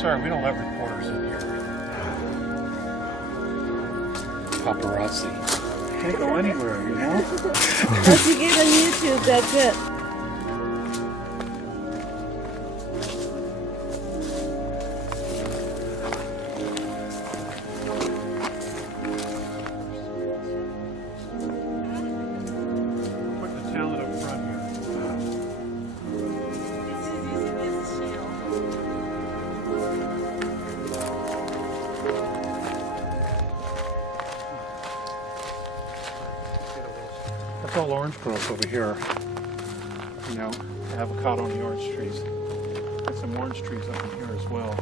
Sorry, we don't let reporters in here. Paparazzi. Can't go anywhere, you know? Once you get on YouTube, that's it. Put the talent up front here. That's all orange growth over here. You know, avocado and the orange trees. Got some orange trees up in here as well.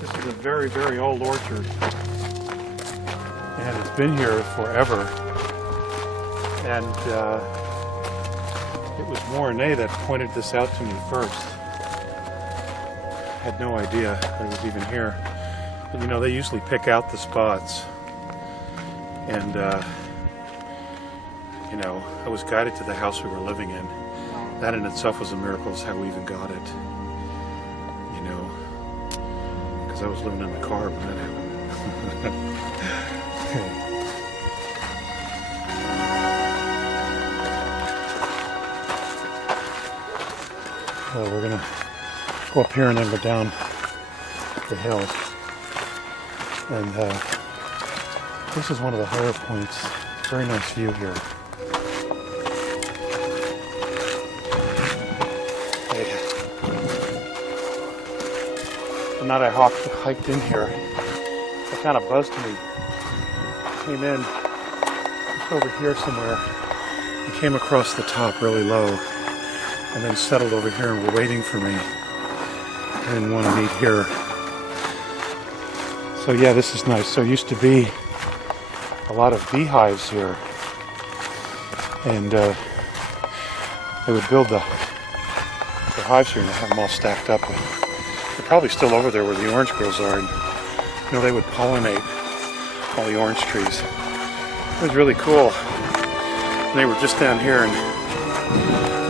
This is a very, very old orchard. And it's been here forever. And it was Mornay that pointed this out to me first. I had no idea that it was even here. But you know, they usually pick out the spots. And you know, I was guided to the house we were living in. That in itself was a miracle, is how we even got it. You know, because I was living in the car when that happened. Well, we're gonna go up here and then go down the hill. And this is one of the higher points. Very nice view here. The night I hiked in here, it kind of buzzed me. Came in just over here somewhere and came across the top really low and then settled over here and were waiting for me. I didn't want to meet here. So yeah, this is nice. So it used to be a lot of beehives here, and they would build the hives here and have them all stacked up. They're probably still over there where the orange groves are, and you know, they would pollinate all the orange trees. It was really cool. And they were just down here, and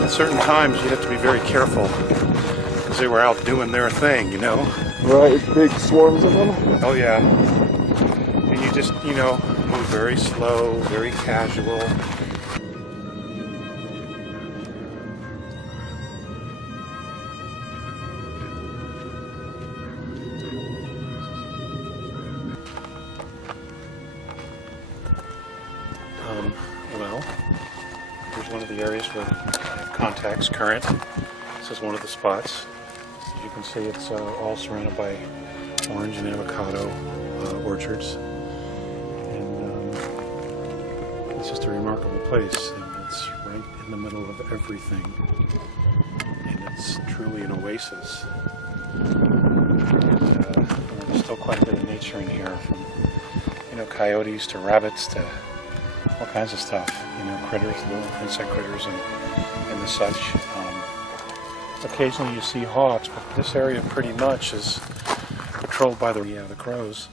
at certain times you have to be very careful because they were out doing their thing, you know. Right, big swarms of them. Oh yeah. And you just, you know, move very slow, very casual. Well, here's one of the areas where I have contacts current. This is one of the spots. As you can see, it's all surrounded by orange and avocado orchards. And it's just a remarkable place. And it's right in the middle of everything. And it's truly an oasis. And there's still quite a bit of nature in here, from, you know, coyotes to rabbits to all kinds of stuff, you know, critters, little insect critters and the such. Occasionally you see hawks, but this area pretty much is patrolled by the crows,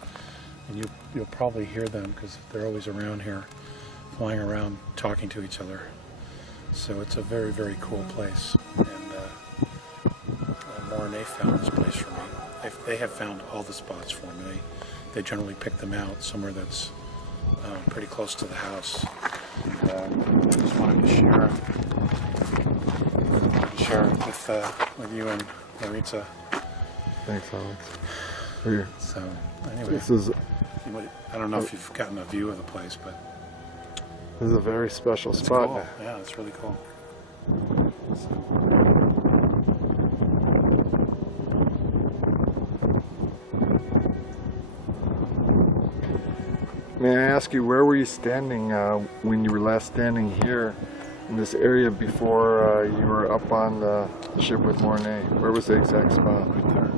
and you'll probably hear them because they're always around here, flying around, talking to each other. So it's a very, very cool place, and Mornay found this place for me. They have found all the spots for me. They generally pick them out somewhere that's pretty close to the house. And, I just wanted to share it with you and Maritza. Thanks, Alex. Here. So anyway, This is I don't know if you've gotten a view of the place, but a very special it's spot. cool. Yeah, it's really cool. May I ask you, where were you standing when you were last standing here in this area before you were up on the ship with Mornay? Where was the exact spot? Right there.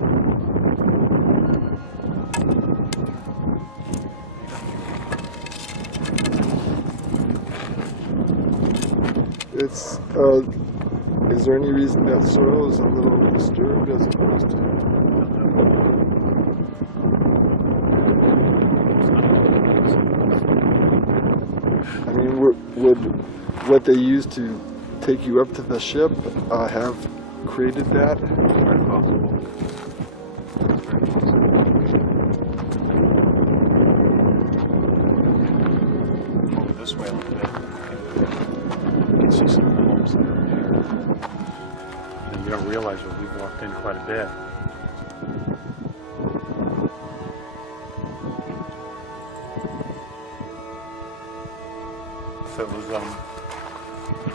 It's, is there any reason that soil is a little disturbed as opposed to? I mean, would what they used to take you up to the ship have created that? Very possible. jumped in quite a bit. So it was, well,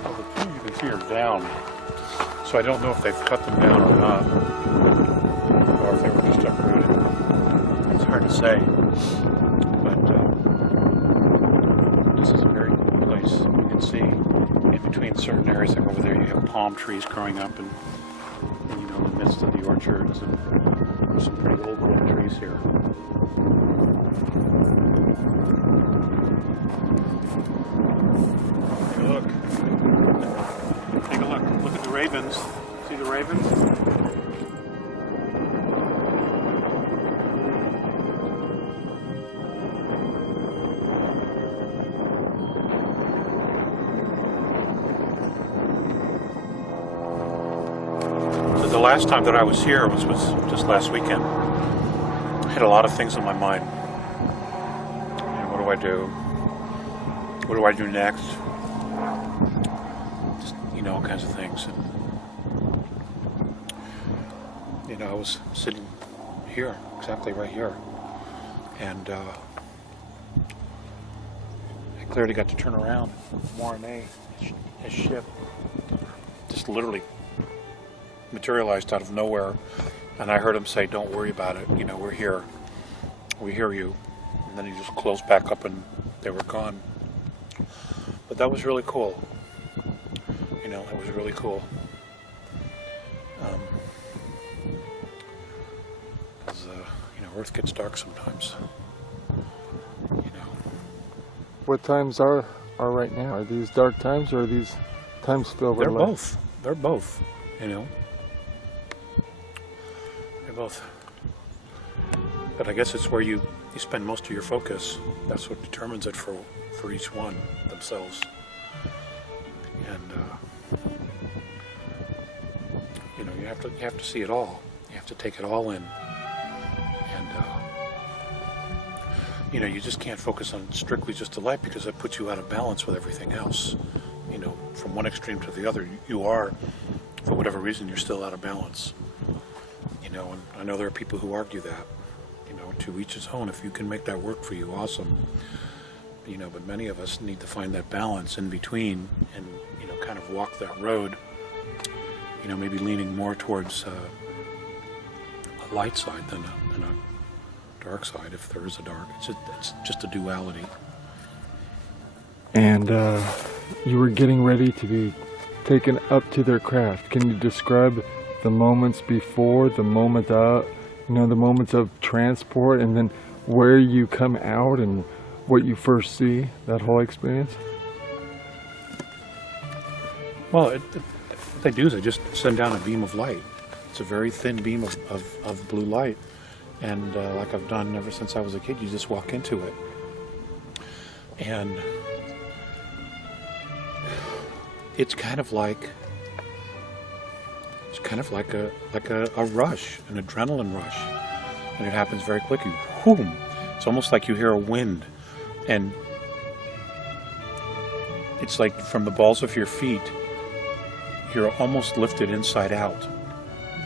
the two you can see are down. So I don't know if they've cut them down or not, or if they were just uprooted. It's hard to say, but this is a very cool place. You can see in between certain areas, like over there, you have palm trees growing up, and you know, in the midst of the orchards, and there's some pretty old growth trees here. Take a look. Look at the ravens. See the ravens? So the last time that I was here was just last weekend. I had a lot of things on my mind. You know, what do I do? What do I do next? Just, you know, all kinds of things. And, you know, I was sitting here, exactly right here, and I clearly got to turn around. Mornay, his ship, just literally materialized out of nowhere, and I heard him say, "Don't worry about it. You know, we're here. We hear you." And then he just closed back up, and they were gone. But that was really cool. You know, that was really cool. Because, you know, Earth gets dark sometimes. You know. What times are right now? Are these dark times, or are these times filled with They're light? both. They're both, you know. They're both. But I guess it's where you spend most of your focus. That's what determines it for each one themselves. And you know, you have to see it all. You have to take it all in. And you know, you just can't focus on strictly just the light, because that puts you out of balance with everything else. You know, from one extreme to the other, you are, for whatever reason, you're still out of balance. You know, and I know there are people who argue that. You know, to each his own. If you can make that work for you, awesome. You know, but many of us need to find that balance in between, and you know, kind of walk that road. You know, maybe leaning more towards a light side than a dark side, if there is a dark. It's just a duality. And you were getting ready to be taken up to their craft. Can you describe the moments before, the moment out, you know, the moments of transport, and then where you come out and what you first see, that whole experience? Well, what they do is they just send down a beam of light. It's a very thin beam of blue light. And like I've done ever since I was a kid, you just walk into it. And it's kind of like a rush, an adrenaline rush. And it happens very quickly. Whoom! It's almost like you hear a wind. And it's like from the balls of your feet, you're almost lifted inside out.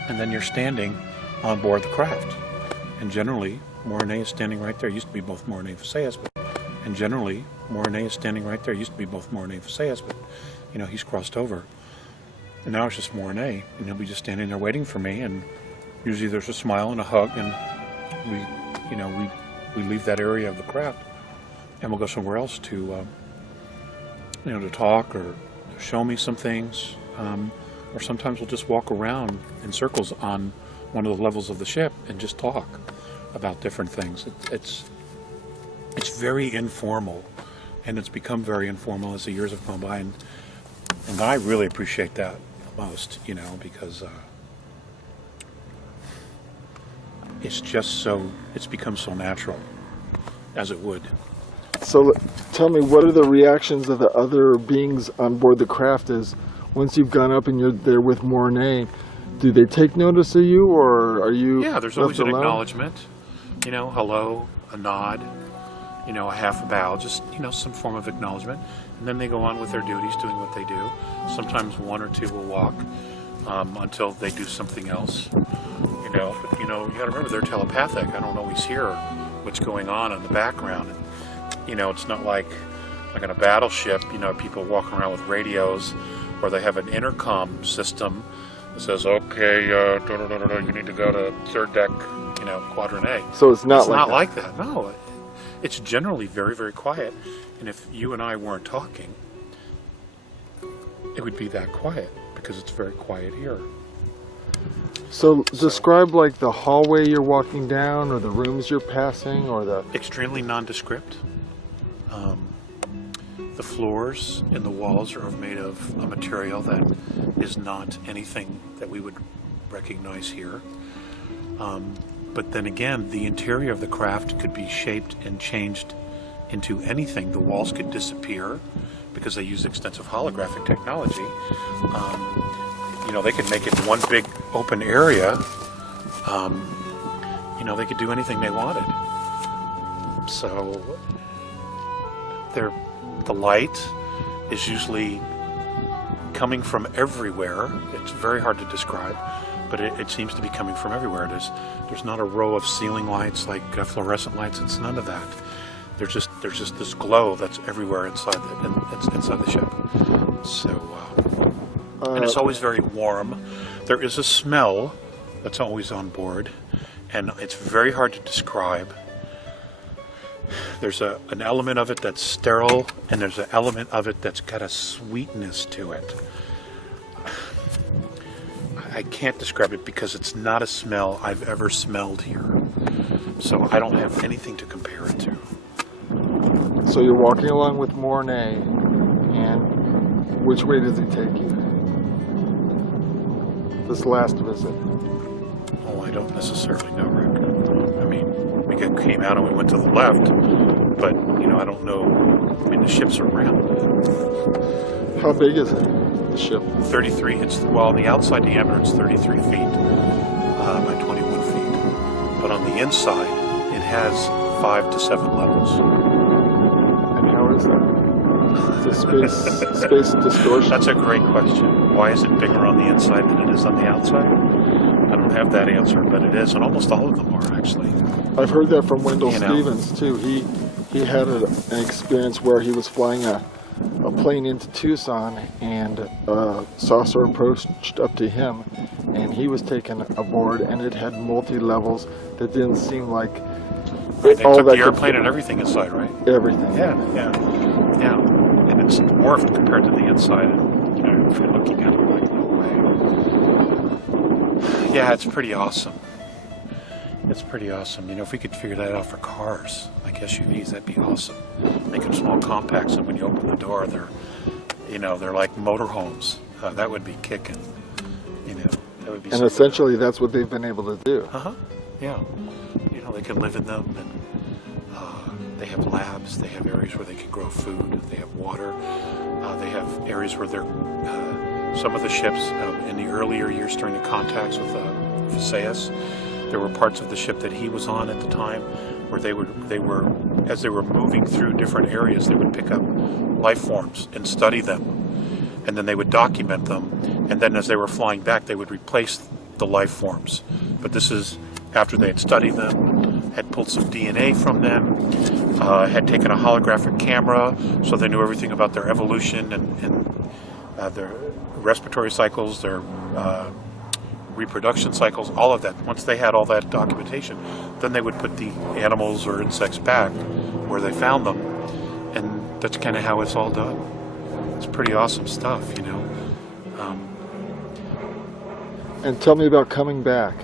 And then you're standing on board the craft. And generally, Mornay is standing right there. It used to be both Mornay and Visayas, and generally, Mornay is standing right there. It used to be both Mornay and Visayas, but, you know, he's crossed over. And now it's just Mornay, and he'll be just standing there waiting for me, and usually there's a smile and a hug, and we leave that area of the craft, and we'll go somewhere else to, you know, to talk or to show me some things, or sometimes we'll just walk around in circles on one of the levels of the ship and just talk about different things. It's very informal, and it's become very informal as the years have gone by, and I really appreciate that the most, you know, because it's become so natural, as it would. So tell me, what are the reactions of the other beings on board the craft is once you've gone up and you're there with Mornay? Do they take notice of you, or are you? Yeah, there's always an acknowledgement. You know, hello, a nod, you know, a half a bow, just, you know, some form of acknowledgement. And then they go on with their duties, doing what they do. Sometimes one or two will walk. until they do something else. You know, but you gotta remember they're telepathic. I don't always hear what's going on in the background. And, it's not like on a battleship, people walking around with radios, or they have an intercom system that says, okay, you need to go to third deck, quadrant A. So it's not like that. No, it's generally very, very quiet. And if you and I weren't talking, it would be that quiet because it's very quiet here. So describe like the hallway you're walking down, or the rooms you're passing, or the... Extremely nondescript. The floors and the walls are made of a material that is not anything that we would recognize here. But then again, the interior of the craft could be shaped and changed into anything. The walls could disappear because they use extensive holographic technology. They could make it one big open area. They could do anything they wanted. So the light is usually coming from everywhere. It's very hard to describe, but it seems to be coming from everywhere. There's not a row of ceiling lights like fluorescent lights. It's none of that. There's just this glow that's everywhere inside the ship. So and it's always very warm. There is a smell that's always on board, and it's very hard to describe. There's an element of it that's sterile, and there's an element of it that's got a sweetness to it. I can't describe it because it's not a smell I've ever smelled here. So I don't have anything to compare it to. So you're walking along with Mornay, and which way does he take you? This last visit. Oh, I don't necessarily know, Rick. I mean, we came out and we went to the left, but, I don't know. I mean, the ships are round. How big is it, the ship? 33. On the outside diameter, it's 33 feet by 21 feet. But on the inside, it has 5 to 7 levels. And how is that? Is it space distortion? That's a great question. Why is it bigger on the inside than it is on the outside? I don't have that answer, but it is, and almost all of them are, actually. I've heard that from Wendell Stevens, too. He had an experience where he was flying a plane into Tucson, and a saucer approached up to him, and he was taken aboard, and it had multi-levels that didn't seem like... Right, they took the airplane and everything inside, right? Everything. Yeah. And it's dwarfed compared to the inside, and, if you're looking at it, like, no way. Yeah, it's pretty awesome. It's pretty awesome. If we could figure that out for cars, like SUVs, that'd be awesome. Make them small compacts, and when you open the door, they're like motorhomes. That would be kicking. That would be. And essentially, that's what they've been able to do. Yeah. They can live in them, and they have labs. They have areas where they can grow food. They have water. They have areas where some of the ships in the earlier years during the contacts with Visayas, there were parts of the ship that he was on at the time where they were as they were moving through different areas, they would pick up life forms and study them, and then they would document them, and then as they were flying back, they would replace the life forms. But this is after they had studied them, had pulled some DNA from them, had taken a holographic camera, so they knew everything about their evolution and their respiratory cycles, their reproduction cycles, all of that. Once they had all that documentation, then they would put the animals or insects back where they found them, and that's kind of how it's all done. It's pretty awesome stuff, And tell me about coming back.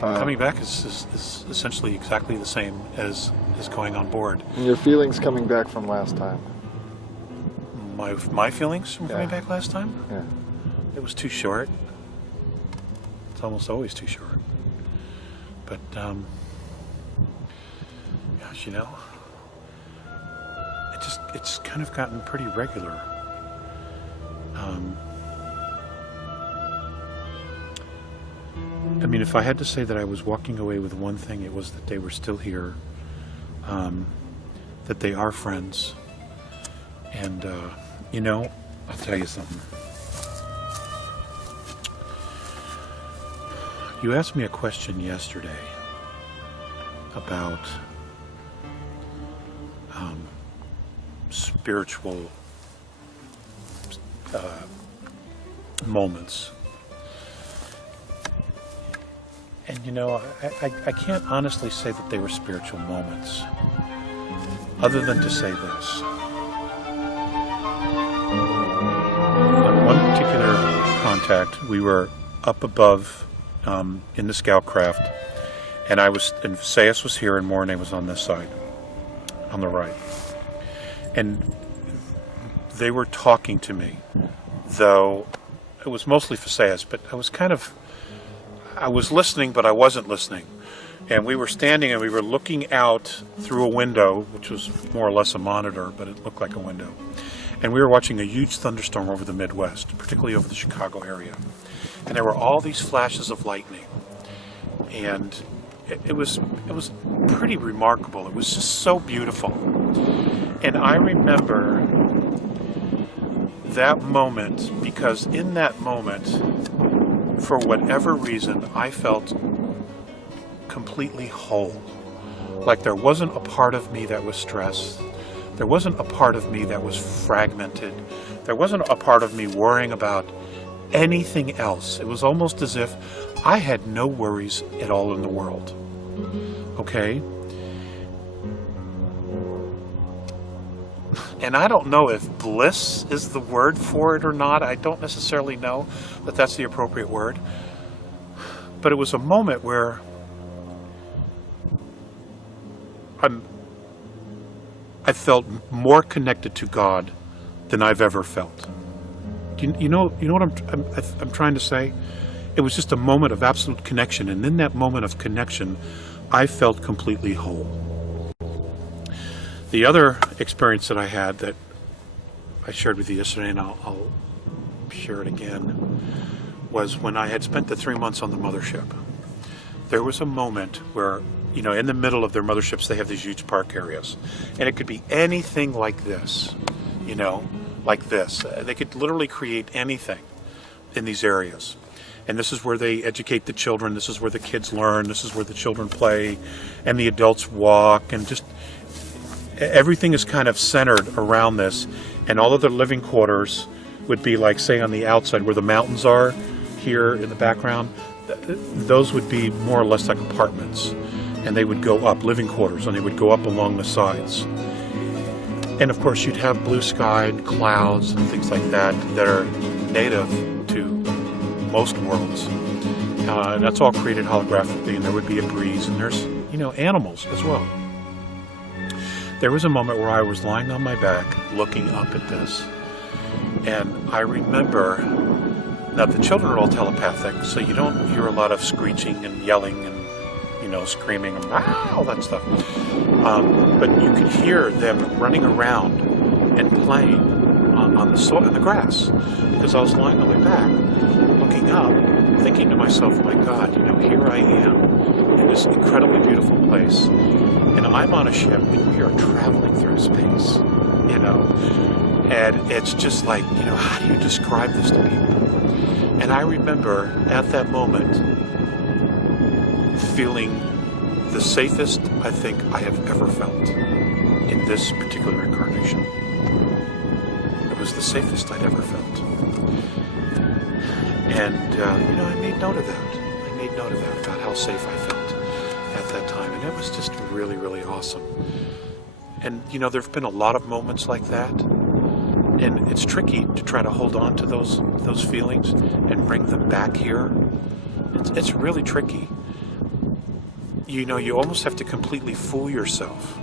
Coming back is essentially exactly the same as going on board. And your feelings coming back from last time? My feelings from coming back last time? Yeah. It was too short. It's almost always too short. But, gosh, it's kind of gotten pretty regular. I mean, if I had to say that I was walking away with one thing, it was that they were still here, that they are friends, and, I'll tell you something. You asked me a question yesterday about spiritual moments. And you know, I can't honestly say that they were spiritual moments, other than to say this. On one particular contact, we were up above in the scout craft, and Sayus was here and Mornay was on this side, on the right. And they were talking to me, though it was mostly for Sayus, but I was listening, but I wasn't listening. And we were standing and we were looking out through a window, which was more or less a monitor, but it looked like a window. And we were watching a huge thunderstorm over the Midwest, particularly over the Chicago area. And there were all these flashes of lightning. And it was pretty remarkable. It was just so beautiful. And I remember that moment, because in that moment, for whatever reason, I felt completely whole. Like there wasn't a part of me that was stressed. There wasn't a part of me that was fragmented. There wasn't a part of me worrying about anything else. It was almost as if I had no worries at all in the world. Okay? And I don't know if bliss is the word for it or not. I don't necessarily know that that's the appropriate word. But it was a moment where I felt more connected to God than I've ever felt. You know what I'm trying to say? It was just a moment of absolute connection, and in that moment of connection, I felt completely whole. The other experience that I had that I shared with you yesterday, and I'll share it again, was when I had spent the 3 months on the mothership. There was a moment where, you know, in the middle of their motherships, they have these huge park areas. And it could be anything like this, you know, like this. They could literally create anything in these areas. And this is where they educate the children. This is where the kids learn. This is where the children play and the adults walk. And just everything is kind of centered around this. And all of their living quarters would be like, say, on the outside where the mountains are here in the background. Those would be more or less like apartments. And they would go up, living quarters, and they would go up along the sides. And of course you'd have blue sky and clouds and things like that that are native to most worlds. And that's all created holographically, and there would be a breeze, and there's, you know, animals as well. There was a moment where I was lying on my back looking up at this, and I remember, now the children are all telepathic, so you don't hear a lot of screeching and yelling and, you know, screaming and all that stuff. But you could hear them running around and playing on the soil, in the grass, because I was lying on my back, looking up, thinking to myself, my God, you know, here I am in this incredibly beautiful place, and I'm on a ship, and we are traveling through space, you know, and it's just like, you know, how do you describe this to people? And I remember at that moment feeling the safest I think I have ever felt in this particular incarnation. It was the safest I'd ever felt. And, you know, I made note of that. I made note of that, about how safe I felt at that time. And it was just really, really awesome. And, you know, there have been a lot of moments like that. And it's tricky to try to hold on to those feelings and bring them back here. It's really tricky. You know, you almost have to completely fool yourself.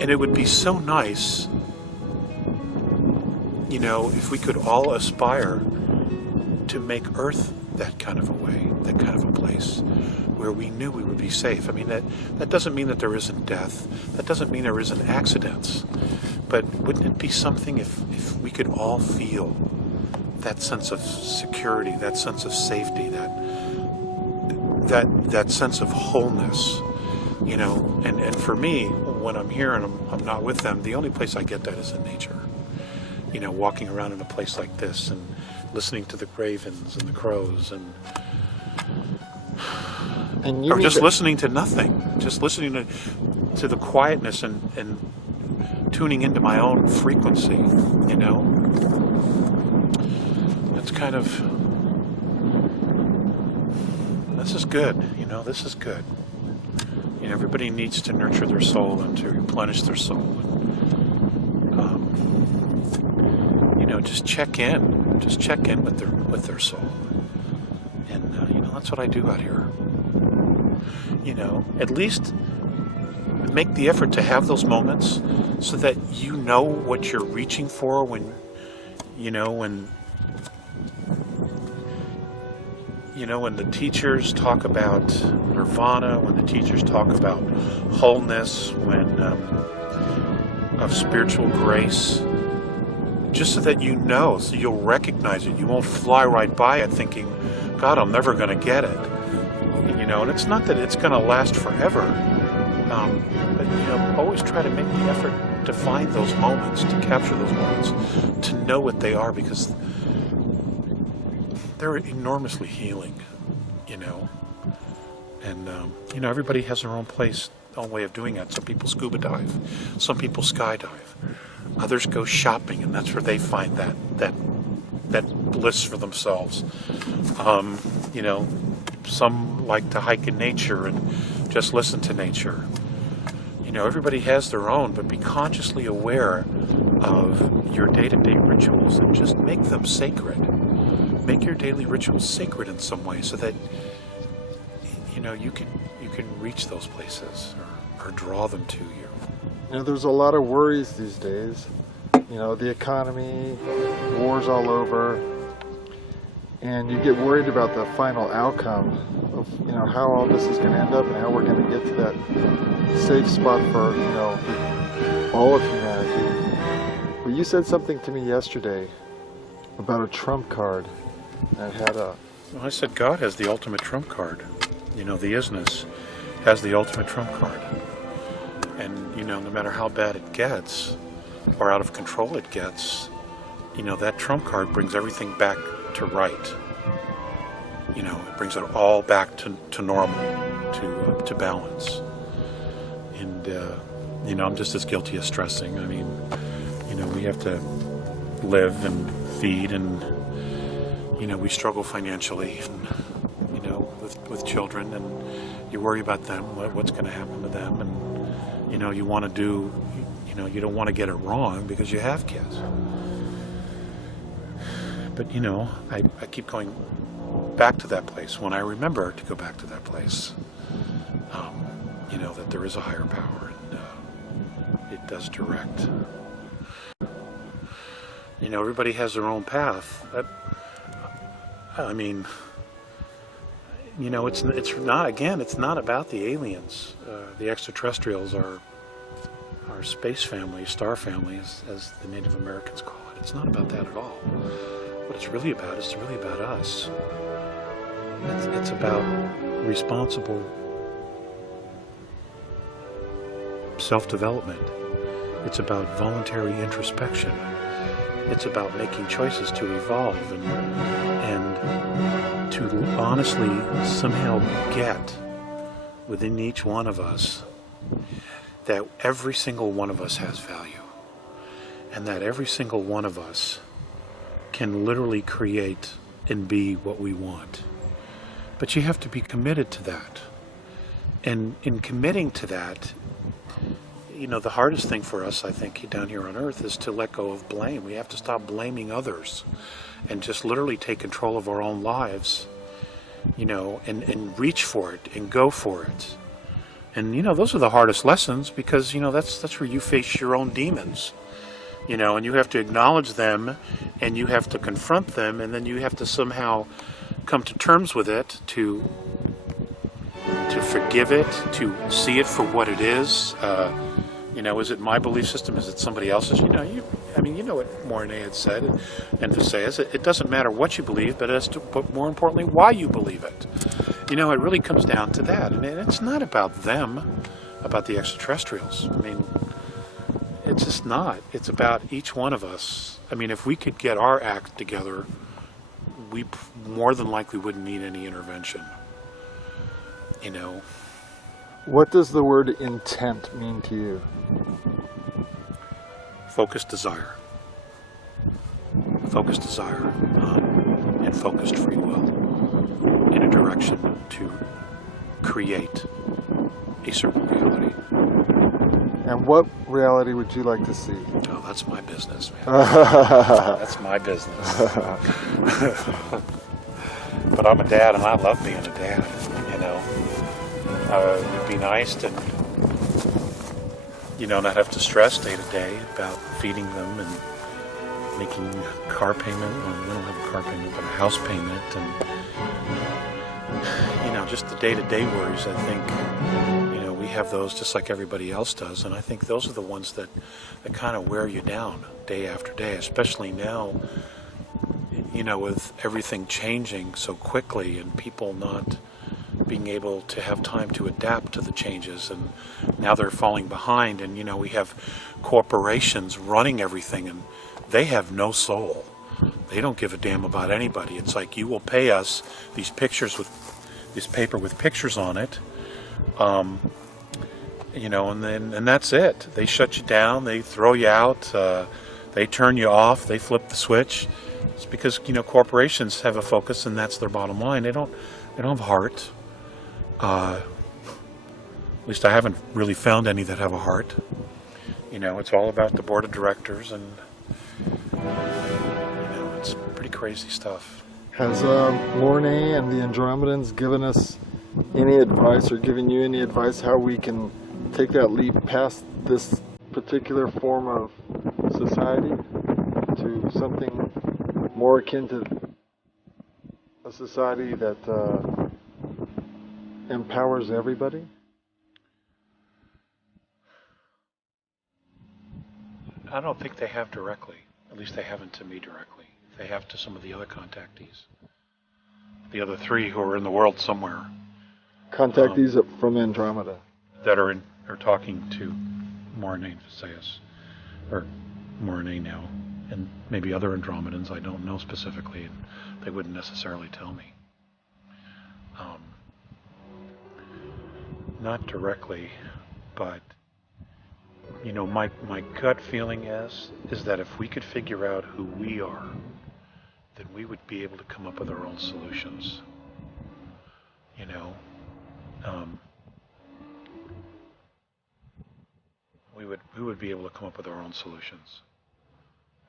And it would be so nice, you know, if we could all aspire to make Earth that kind of a way, that kind of a place where we knew we would be safe. I mean, that doesn't mean that there isn't death. That doesn't mean there isn't accidents. But wouldn't it be something if we could all feel that sense of security, that sense of safety, that sense of wholeness, you know? And for me, when I'm here and I'm not with them, the only place I get that is in nature. You know, walking around in a place like this and listening to the ravens and the crows and And you or need just to- listening to nothing, just listening to the quietness and tuning into my own frequency, you know. It's kind of, this is good, you know, this is good. You know, everybody needs to nurture their soul and to replenish their soul. And, you know, just check in with their soul. And, you know, that's what I do out here. You know, at least make the effort to have those moments so that you know what you're reaching for when, you know, when the teachers talk about nirvana, when the teachers talk about wholeness, of spiritual grace, just so that you know, so you'll recognize it. You won't fly right by it thinking, God, I'm never going to get it. You know, and it's not that it's going to last forever, but, you know, always try to make the effort to find those moments, to capture those moments, to know what they are, because they're enormously healing, you know. And, you know, everybody has their own place, their own way of doing that. Some people scuba dive, some people skydive, others go shopping, and that's where they find that bliss for themselves. You know, some like to hike in nature and just listen to nature. You know, everybody has their own, but be consciously aware of your day-to-day rituals and just make them sacred. Make your daily rituals sacred in some way so that, you know, you can reach those places or draw them to you. You know, there's a lot of worries these days. You know, the economy, wars all over, and you get worried about the final outcome of, you know, how all this is going to end up and how we're going to get to that safe spot for, you know, all of humanity. But you said something to me yesterday about a trump card that had a... Well, I said God has the ultimate trump card. You know, the isness has the ultimate trump card. And, you know, no matter how bad it gets or out of control it gets, you know, that trump card brings everything back to right. You know, it brings it all back to normal, to balance. And, you know, I'm just as guilty as stressing. I mean, you know, we have to live and feed, and, you know, we struggle financially, and, you know, with children, and you worry about them, what's going to happen to them, and, you know, you want to do, you know, you don't want to get it wrong because you have kids. But, you know, I keep going back to that place when I remember to go back to that place. You know, that there is a higher power, and it does direct. You know, everybody has their own path. I mean, you know, it's not about the aliens. The extraterrestrials are our space family, star family, as the Native Americans call it. It's not about that at all. What it's really about is really about us. It's about responsible self-development. It's about voluntary introspection. It's about making choices to evolve and to honestly somehow get within each one of us that every single one of us has value, and that every single one of us can literally create and be what we want. But you have to be committed to that. And in committing to that, you know, the hardest thing for us, I think, down here on Earth is to let go of blame. We have to stop blaming others and just literally take control of our own lives, you know, and reach for it and go for it. And, you know, those are the hardest lessons, because, you know, that's where you face your own demons, you know, and you have to acknowledge them, and you have to confront them, and then you have to somehow come to terms with it, to forgive it, to see it for what it is. You know, is it my belief system? Is it somebody else's? You know, you know what Mornay had said, and Visayas, it doesn't matter what you believe, but more importantly, why you believe it. You know, it really comes down to that. And it's not about them, about the extraterrestrials. I mean, it's just not. It's about each one of us. I mean, if we could get our act together, we more than likely wouldn't need any intervention. you know, What does the word intent mean to you? focused desire. Focused desire and focused free will in a direction to create a certain reality. And what reality would you like to see? Oh, that's my business, man. That's my business. But I'm a dad, and I love being a dad, you know. It'd be nice to, you know, not have to stress day to day about feeding them and making a car payment. Well, we don't have a car payment, but a house payment, and, you know, just the day-to-day worries, I think. You know, we have those just like everybody else does, and I think those are the ones that kind of wear you down day after day, especially now, you know, with everything changing so quickly and people not being able to have time to adapt to the changes, and now they're falling behind, and, you know, we have corporations running everything, and they have no soul. They don't give a damn about anybody. It's like, you will pay us these pictures with this paper with pictures on it, you know, and that's it. They shut you down. They throw you out. They turn you off. They flip the switch. It's because, you know, corporations have a focus, and that's their bottom line. They don't have heart. At least I haven't really found any that have a heart. You know, it's all about the board of directors, and, you know, it's pretty crazy stuff. Has Mornay and the Andromedans given us any advice, or given you any advice how we can take that leap past this particular form of society to something more akin to a society that empowers everybody? I don't think they have directly. At least they haven't to me directly. They have to some of the other contactees. The other three who are in the world somewhere. Contactees from Andromeda. That are talking to Mornay and Visayas, or Mornay now, and maybe other Andromedans. I don't know specifically, and they wouldn't necessarily tell me. Not directly, but, you know, my gut feeling is that if we could figure out who we are, then we would be able to come up with our own solutions. You know, we would be able to come up with our own solutions.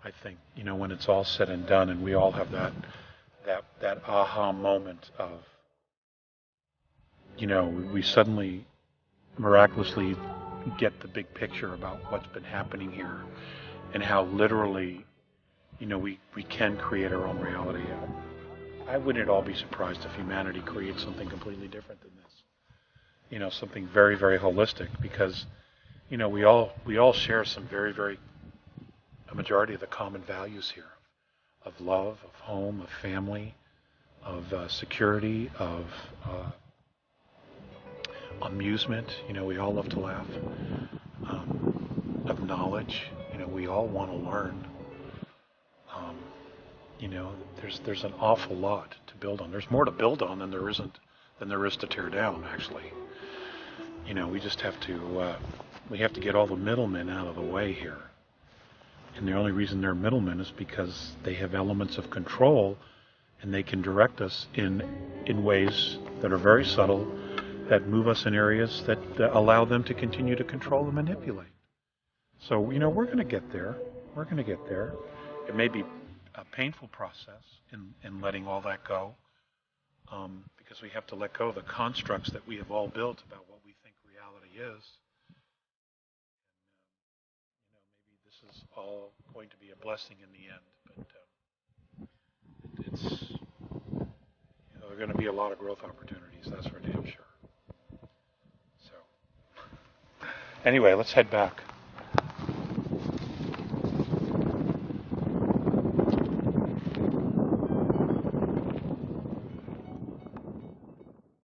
I think, you know, when it's all said and done, and we all have that aha moment of, you know, we suddenly miraculously get the big picture about what's been happening here, and how literally, you know, we can create our own reality. I wouldn't at all be surprised if humanity creates something completely different than this. You know, something very, very holistic, because, you know, we all share some a majority of the common values here, of love, of home, of family, of security, of amusement. You know, we all love to laugh. Of knowledge. You know, we all want to learn. You know, there's an awful lot to build on. There's more to build on than there is to tear down, actually. You know, we just have to get all the middlemen out of the way here. And the only reason they're middlemen is because they have elements of control, and they can direct us in ways that are very subtle, that move us in areas that allow them to continue to control and manipulate. So, you know, we're going to get there. We're going to get there. It may be a painful process in letting all that go, because we have to let go of the constructs that we have all built about what we think reality is. You know, maybe this is all going to be a blessing in the end, but it's, you know, there are going to be a lot of growth opportunities, that's for damn sure. So, anyway, let's head back.